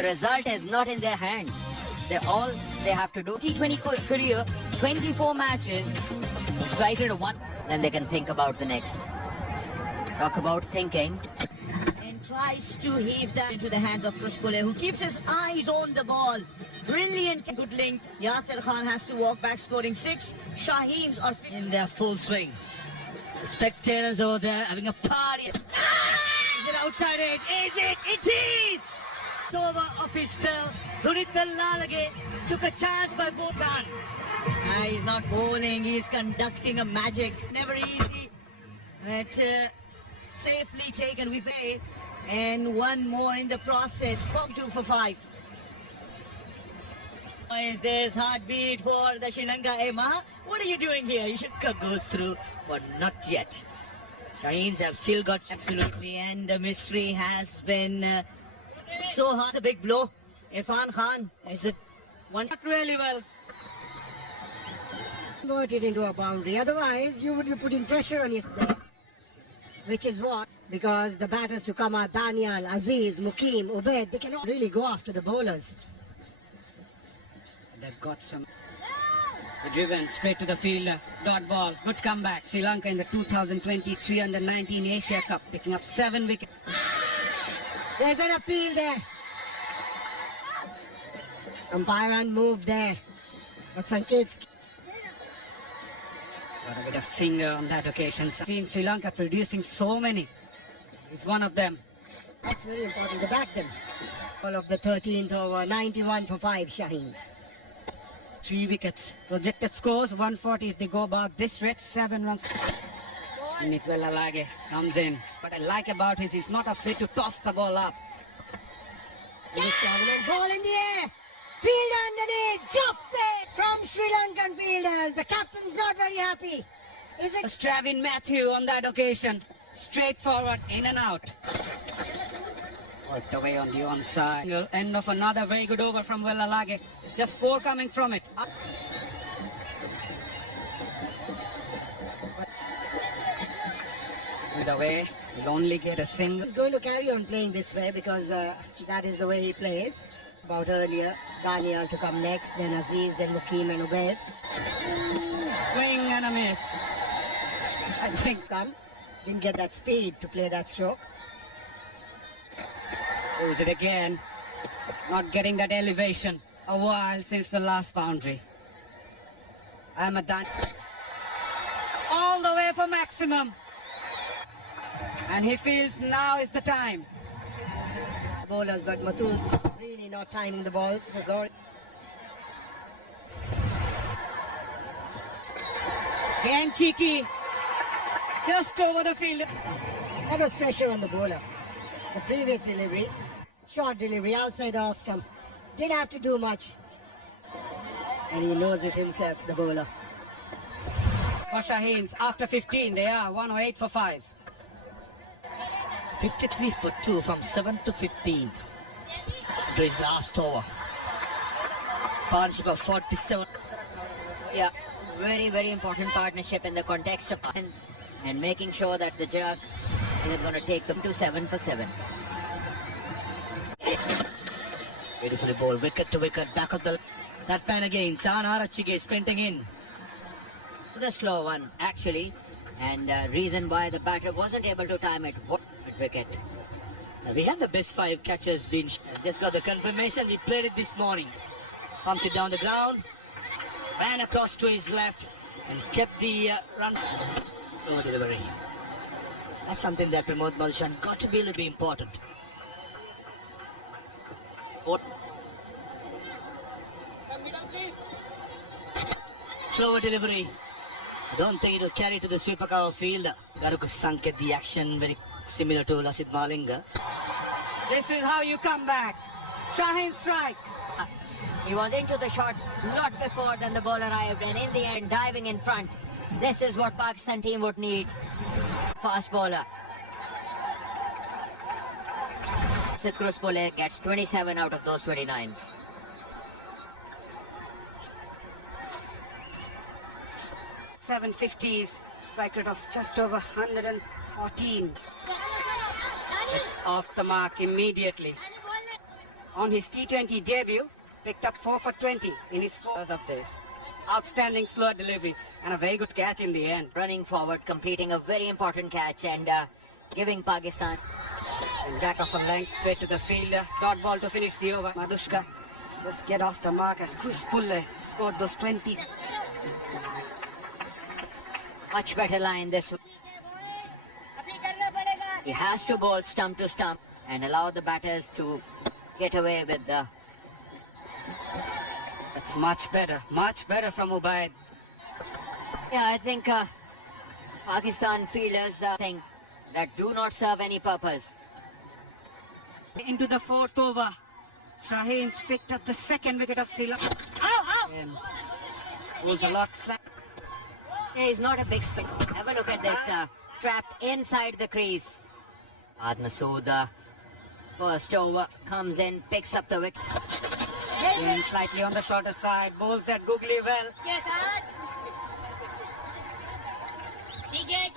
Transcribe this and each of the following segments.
The result is not in their hands. They have to do T20 career, 24 matches, strike it one, then they can think about the next. Talk about thinking. And tries to heave that into the hands of Chris Pule, who keeps his eyes on the ball. Brilliant, good length. Yasir Khan has to walk back, scoring 6. Shaheens are in their full swing. The spectators over there having a party. Is it outside it? Is it? It is! It's over of his spell. Dunit Lalage took a chance by Bhutan. He's not bowling, he's conducting a magic. Never easy. But safely taken, we play. And one more in the process. 2 for 5. Is this heartbeat for the Sri Lanka Emma? What are you doing here? You should goes through, but not yet. Shaheens have still got absolutely, and the mystery has been so hard. It's a big blow. Irfan Khan is it one shot really well. Convert it into a boundary. Otherwise, you would be putting pressure on yourself. Which is what? Because the batters to come are Daniel, Aziz, Mukim, Ubaid, they cannot really go after the bowlers. They've got some. Driven straight to the field. Dot ball. Good comeback. Sri Lanka in the 2023 Under-19 Asia Cup, picking up 7 wickets. There's an appeal there. Umpire unmoved there. But Sanket's got a bit of finger on that occasion. Seen Sri Lanka producing so many. He's one of them. That's very important to back them. All of the 13th over, 91 for 5 Shaheens. 3 wickets. Projected scores 140 if they go about this rate, 7 runs. Nitwell Alage comes in. What I like about it is he's not afraid to toss the ball up. Ball in the air. Field underneath. Drops it from Sri Lankan fielders. The captain's not very happy. Is it? Stravin Matthew on that occasion. Straightforward, in and out. Worked away on the onside. End of another very good over from Wellalage. Just 4 coming from it. With away, he'll only get a single. He's going to carry on playing this way because that is the way he plays. About earlier, Daniel to come next, then Aziz, then Mukim and Ubaid. Swing and a miss. I think didn't get that speed to play that stroke. Goes it again. Not getting that elevation. A while since the last boundary. Ahmedan. All the way for maximum. And he feels now is the time. Bowlers, but Mathur really not timing the balls. So glory. Again cheeky. Just over the field. That was pressure on the bowler. The previous delivery, short delivery outside the off stump. Didn't have to do much. And he knows it himself, the bowler. For Shaheens, after 15, they are 108 for 5. 53 for 2 from 7 to 15 to his last over. Partnership of 47. Yeah, very, very important partnership in the context of and making sure that the Jug is going to take them to 7 for 7. Beautifully bowled, wicket to wicket, back of the... That man again, San Arachige sprinting in. It was a slow one, actually, and reason why the batter wasn't able to time it. What wicket. We have the best 5 catchers being... Just got the confirmation, he played it this morning. Pumps it down the ground, ran across to his left, and kept the run. No delivery. That's something that Pramod Balshan got to be a little bit important. What? Slower delivery. I don't think it'll carry to the sweeper cover field. Garuka Sanket, the action very similar to Lasit Malinga. This is how you come back. Shaheen strike. He was into the shot lot before than the ball arrived, and in the end diving in front. This is what Pakistan team would need. Fast bowler. Sidkrus Pule gets 27 out of those 29. Seven 50s, strike rate of just over 114. It's off the mark immediately. on his T20 debut, picked up 4 for 20 in his 4 of this. Outstanding slow delivery and a very good catch in the end. Running forward, completing a very important catch and giving Pakistan. And back of a length straight to the fielder. Dot ball to finish the over. Madushka just get off the mark as Chris Pulle scored those 20. Much better line this. He has to bowl stump to stump and allow the batters to get away with the... That's much better from Ubaid. Yeah, I think Pakistan fielders think that do not serve any purpose. Into the 4th over. Shaheen's picked up the 2nd wicket of Sri Lanka. And pulls a lot flat. He's not a big spin. Have a look at this. Trapped inside the crease. Masood, first over, comes in, picks up the wicket. And slightly on the shorter side. Bowls that googly well.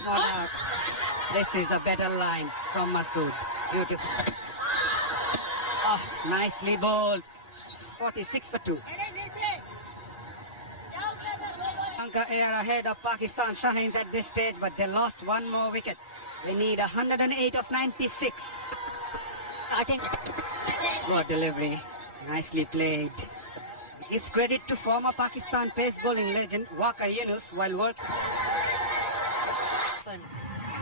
Not out. This is a better line from Masood. Beautiful. Oh, nicely bowled. 46 for 2. Lanka are ahead of Pakistan Shaheens at this stage, but they lost one more wicket. They need 108 of 96. Starting. Good delivery. Nicely played. Gives credit to former Pakistan pace bowling legend Waqar Yunus while working.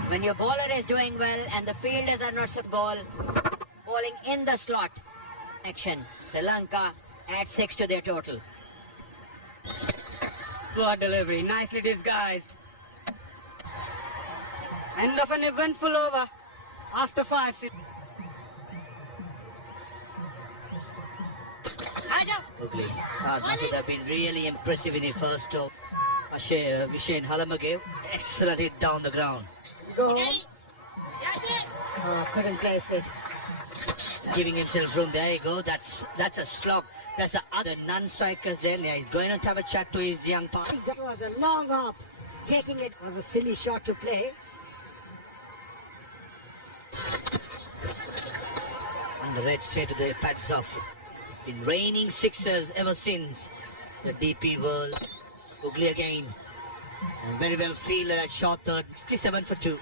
When your bowler is doing well and the fielders are not so bowling in the slot. Action. Sri Lanka adds 6 to their total. Good delivery. Nicely disguised. End of an eventful over. After 5. Ugly. Saad Masood have been really impressive in the first over. Vishen Halamagev, excellent hit down the ground. Go. Oh, couldn't place it. Giving himself room. There you go. That's a slog. That's the other non-strikers then. Yeah, he's going to have a chat to his young partner. That was a long hop. Taking it was a silly shot to play. And the red straight to the pads off. It's been raining sixers ever since the DP World. Ugly again. And very well fielded at short third. 67 for 2.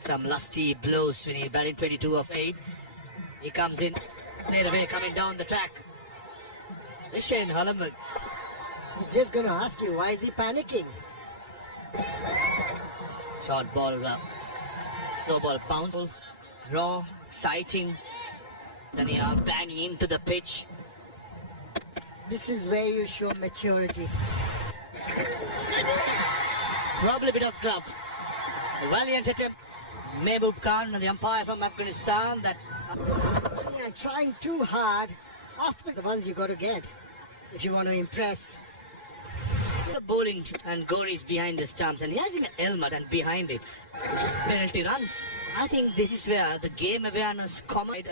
Some lusty blows when he batted 22 of 8. He comes in, played away, coming down the track. Vishen Halamagev. He's just going to ask you, why is he panicking? Short ball, slow ball bounce, raw, exciting. Then he are banging into the pitch. This is where you show maturity. Probably a bit of glove. A valiant attempt. Mehboob Khan, the umpire from Afghanistan, that Yeah, trying too hard after the ones you got to get if you want to impress. bowling and Gauri's behind the stumps and he has an helmet and behind it. Penalty runs. I think this is where the game awareness common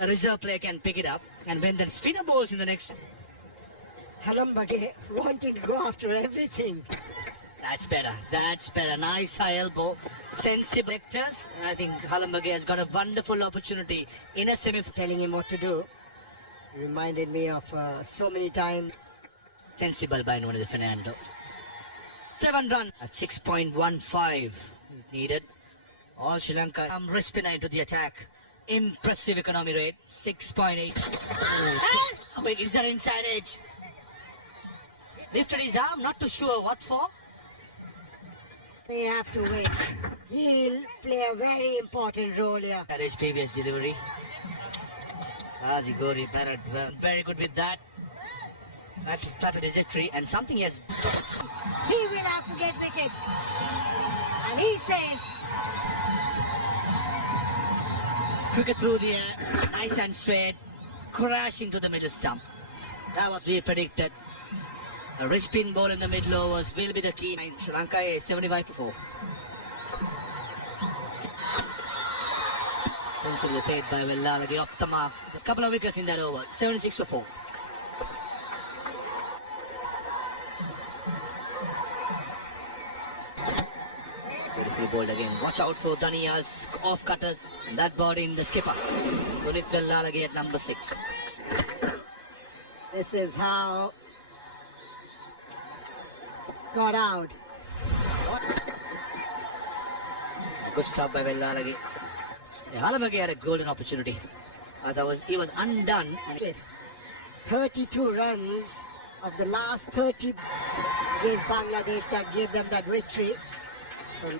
a reserve player can pick it up, and when the spinner bowls in the next, Halamagev wanting to go after everything. that's better. That's better. Nice high elbow. Sensible actors. I think Halamagev has got a wonderful opportunity in a semi. Telling him what to do. Reminded me of so many times. Sensible by Noni Fernando. 7 run at 6.15 needed. All Sri Lanka respinner into the attack. Impressive economy rate. 6.8. Wait, is that inside edge? Lifted his arm, not too sure what for. They have to wait. He'll play a very important role here. That is previous delivery. Razi Gauri batted well. Very good with that. Flat trajectory and something he has. He will have to get wickets. And he says, Cricket through the air, nice and straight, crash into the middle stump. That was we predicted. A wrist spin ball in the middle overs will be the key. Sri Lanka is 75 for 4. Sensibly played by Vellalagi off the mark. There's a couple of wickets in that over. 76 for 4. Beautifully bowled again. Watch out for Daniya's off cutters. That body in the skipper. Punit Lalage at number 6. This is how got out. A good stop by Lalage. Halabage had a golden opportunity. He was undone. 32 runs of the last 30 against Bangladesh that gave them that victory. So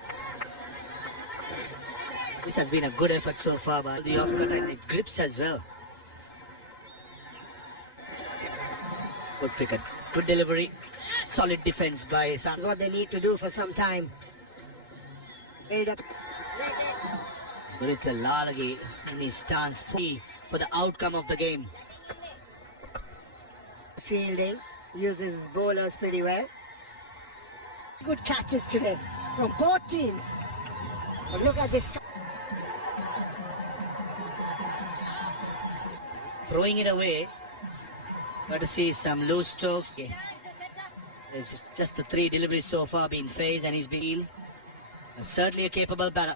This has been a good effort so far by the off cut, and it grips as well. Good cricket, good delivery, solid defense by San. what they need to do for some time. Made up. Punit Lalage in his stance free for the outcome of the game. Fielding, uses his bowlers pretty well. Good catches today from both teams. But look at this. Throwing it away. Got to see some loose strokes. Yeah. It's just the 3 deliveries so far been phased, and he's been certainly a capable batter.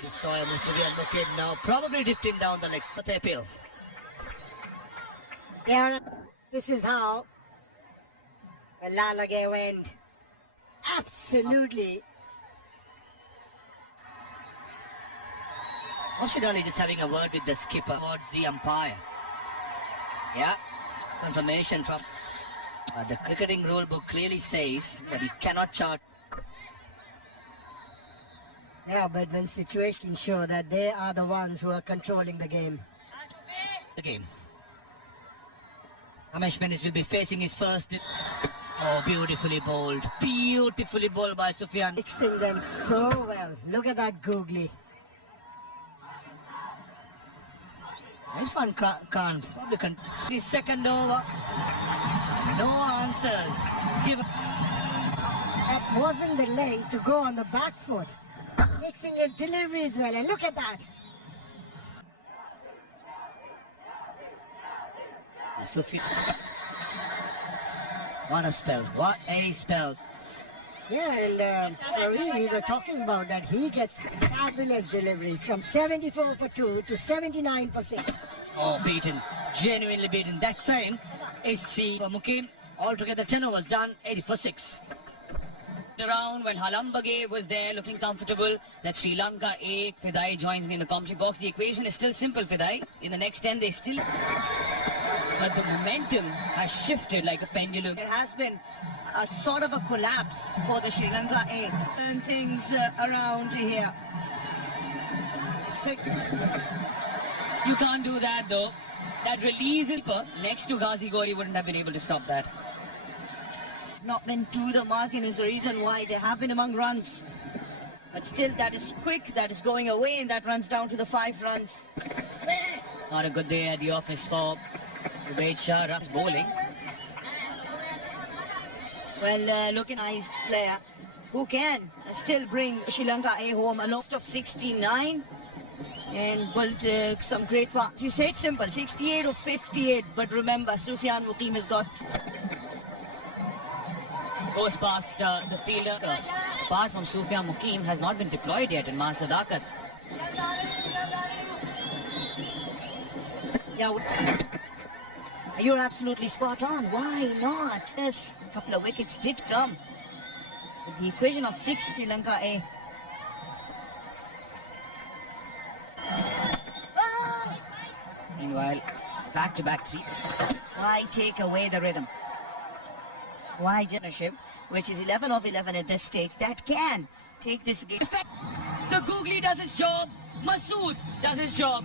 Destroyer Musavian Mukim now probably drifting down the legs. The appeal. There, this is how Lalage went. Absolutely. Rashid Ali just having a word with the skipper towards the umpire. Yeah, confirmation from the cricketing rule book clearly says that he cannot chart Yeah, but when situations show that they are the ones who are controlling the game. the game. Ramesh Menis will be facing his first. Oh, beautifully bowled. Beautifully bowled by Sufyan. Mixing them so well. Look at that googly. Irfan Khan probably can. The second over. No answers. Give. That wasn't the length to go on the back foot. Mixing his deliveries well, and look at that. Sufyan. What a spell. What a spell. Yeah, and we were talking about that. He gets fabulous delivery from 74 for 2 to 79 for 6. Oh, beaten. Genuinely beaten. That time, SC for Mukim. Altogether 10 overs done. 80 for 6. Around when Halambage was there looking comfortable, that Sri Lanka A, Fidai joins me in the commentary box. The equation is still simple, Fidai. In the next 10, they still. But the momentum has shifted like a pendulum. There has been a sort of a collapse for the Sri Lanka A. Turn things around here. You can't do that though. That release next to Ghazi Gori wouldn't have been able to stop that. Not meant to the marking is the reason why they have been among runs. But still, that is quick, that is going away, and that runs down to the 5 runs. Not a good day at the office for Ubaid Shah. Runs bowling. Well, looking nice player who can still bring Sri Lanka A home a loss of 69 and built some great parts. You say it's simple, 68 or 58, but remember, Sufyan Mukim has got. Goes past the fielder. Apart from Sufyan Mukim, has not been deployed yet in Maas Sadakat. Yeah, you're absolutely spot on. Why not? Yes, a couple of wickets did come. But the equation of 6 Sri Lanka A. Meanwhile, back-to-back 3. Why take away the rhythm? Why generation, which is 11 of 11 at this stage, that can take this game. The googly does his job. Masood does his job.